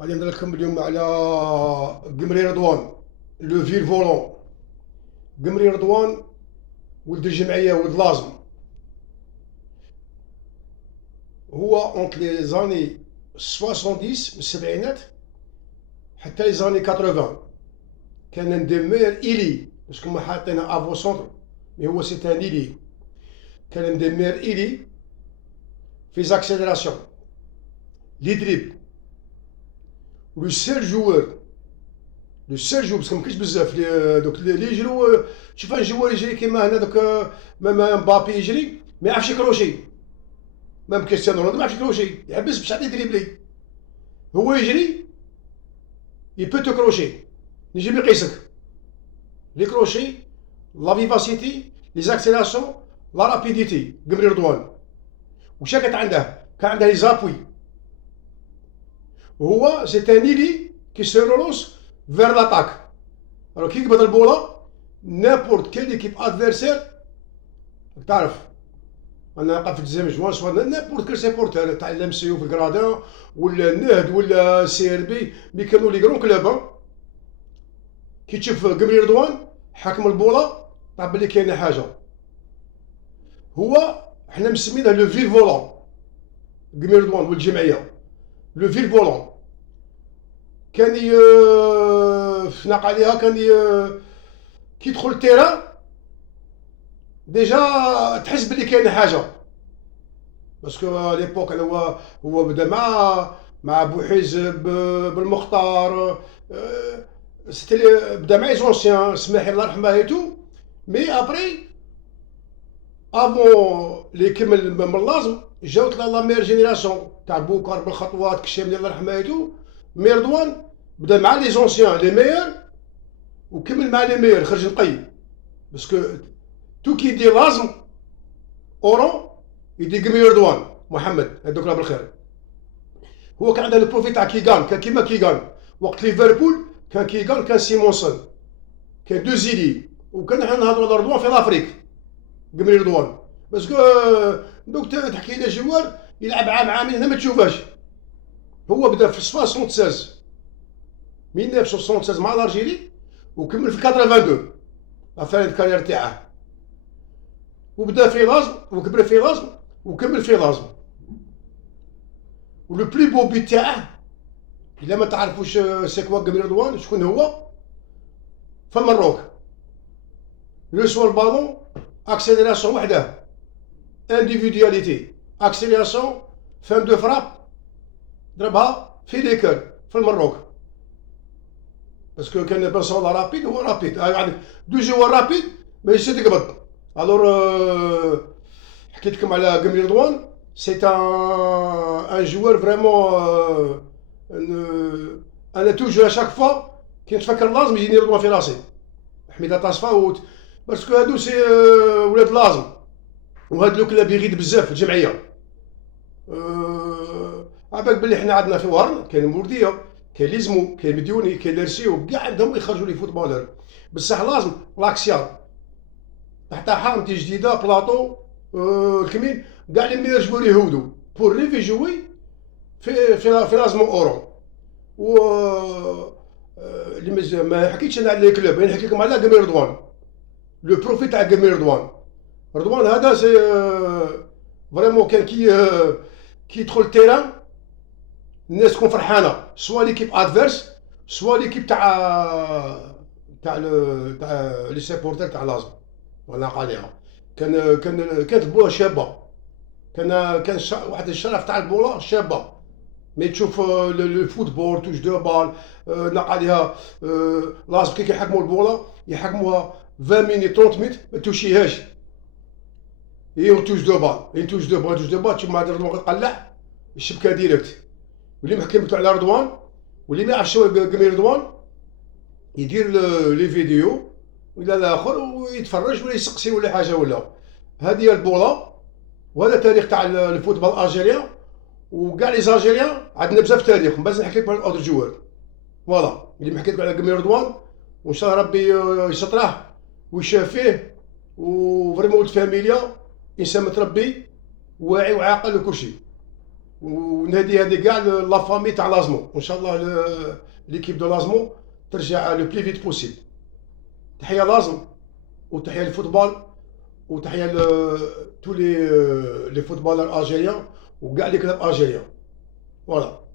غادي نهضر لكم اليوم على قمري رضوان، لو فيل فولون. قمري رضوان ولد الجمعية، ولد لازم. هو اونت لي زاني 70 من السبعينات حتى لي زاني 80 كان ان دي ميور إيلي، باسكو هما حاطينها افو سونتر مي هو سي ان إيلي. كان ان دي ميور إيلي في زاكسيليراسيون، لي دريب. لو سيل جوور، لو سيل جوور باسكو مكاينش بزاف دوك اللي يجرو. شوف ان جوار يجري كيما هنا دوك، مام مبابي يجري ما يعرفش يكروشي، مام كريستيانو رونالدو ما يعرفش يكروشي، يحبس باش يعطي دريبلي. هو يجري يبو تو كروشي، نجي نقيسك لي كروشي، لا فيفاسيتي، لي زاكسيلاسيون، لا رابيديتي. قمري رضوان واش كانت عنده؟ كان عنده لي زابوي. وهو سي ان إيلي كي سو رولونس فير لاتاك. alors كي يقبض البوله نابورت كيل ايكيب ادفيرسير، تعرف انا نلقى في الجزائر جوان سوا نابورت كيل سيبورتور تاع الام سي يو في الكرادان ولا النهد ولا سي ار بي، مي كانوا لي كرون كلوب. كي تشوف قمري رضوان حاكم البوله تعرف بلي كاينه حاجه. هو حنا مسمينه لو فيل فولون. قمري رضوان والجمعيه لو فيل فولون. كان فناق عليها كان كي يدخل التيران ديجا تحس بلي كاين حاجه، باسكو ليبوك هو بدا مع بوحيز بالمختار. ستيلي بدا مع زونسيان سماحي الله يرحمه ايتو. مي ابري افون لي كمل من اللازم جاوت لا مير جينيراسيون تاع بوكر بالخطوات كشامي الله يرحمه ايتو. مي رضوان بدا مع لي زونسيان لي ميور وكمل مع لي ميور، خرج نقي. باسكو تو كي يدير لازم اورون يدي قمري رضوان محمد هذوك الله بالخير. هو كان عنده البروفي تاع كيغان، كان كيما كيغان وقت ليفربول. كان كيغان كان سيمونسون، كان دو زيلي. وكان حنا نهضروا على رضوان في لافريك قمري رضوان، باسكو دوك تحكي لي جوار يلعب عام عامين هنا ما تشوفهاش. هو بدا في 76 1976 مع الارجيلي وكمل في 82 لا فان الكارير تاعه. وبدا في لازم وكبر في لازم وكمل في لازم. ولو بلي بو بي تاعه الا ما تعرفوش سي كوا قمري رضوان شكون هو، في المروك يسوى البالون اكسيليراسيون وحده، انديفيدياليتي اكسيليراسيون فان دو فراب ضربها في ليكر في المروك. باسكو كان باسون لا رابيد، هو رابيد يعني دو جوار رابيد ما يجيش تقبض. الور حكيت لكم على قمري رضوان، سي ان جوار فريمون. انا توجور اشاك فوا كي نتفكر لازم يجيني رضوان في راسي، حميده تصفاوت. باسكو هادو سي ولاد لازم، وهاد لو كلاب يغيد بزاف في الجمعيه. عباك بلي حنا عندنا في وهرن كاين مورديه، كاين ليزمو، كاين مديوني، كاين لرسيو، كاع عندهم يخرجوا لي فوتبولر. بصح لازم لاكسيال تحت حارتي جديده بلاطو، الكمين كاع لي ميور جوار يهودو بور ريفي جوي في لازمو اورو. و اللي ما حكيتش انا على لي كلوب، انا نحكي لكم على قمري رضوان، لو بروفي تاع قمري رضوان. رضوان هذا سي فريمون كان كي يدخل التيران الناس تكون فرحانه، سوا ليكيب ادفيرس سوا ليكيب تاع لي سيبورتر تاع لازم ولا عليها. كانت البوله شابه، كان واحد الشرف تاع البوله شابه. مي تشوف الفوتبول توش دو بال نلقى عليها. لازم كي يحكموا البوله يحكموها 20 مينيت 30 مينيت ما توشيهاش. اي توش دو بال، توش دو بال، توش دو بال، تشوف مع رضوان قلع الشبكه ديريكت. واللي ما حكمتو على رضوان واللي ما يعرفش قمري رضوان يدير لي فيديو ولا الاخر ويتفرج ولا يسقسي ولا حاجه ولا. هذه هي البوله وهذا تاريخ تاع الفوتبال الجيريان. وكاع لي زالجيريان عندنا بزاف تاريخ، باش نحكي لكم على الاوتر جوار. فوالا اللي ما حكيت لكم على قمري رضوان، وان شاء الله ربي يستره ويشافيه. وفريمون ولد فاميليا، انسان متربي واعي وعاقل وكلشي. ونهدي هذه كاع لا فامي تاع لازمو، وان شاء الله ليكيب دو لازمو ترجع لو بلي فيت بوسيبل. تحيه لازم، وتحيه للفوتبال، وتحيه تو لي فوتبالر الجيريان وكاع لي كلاب الجيريان. فوالا.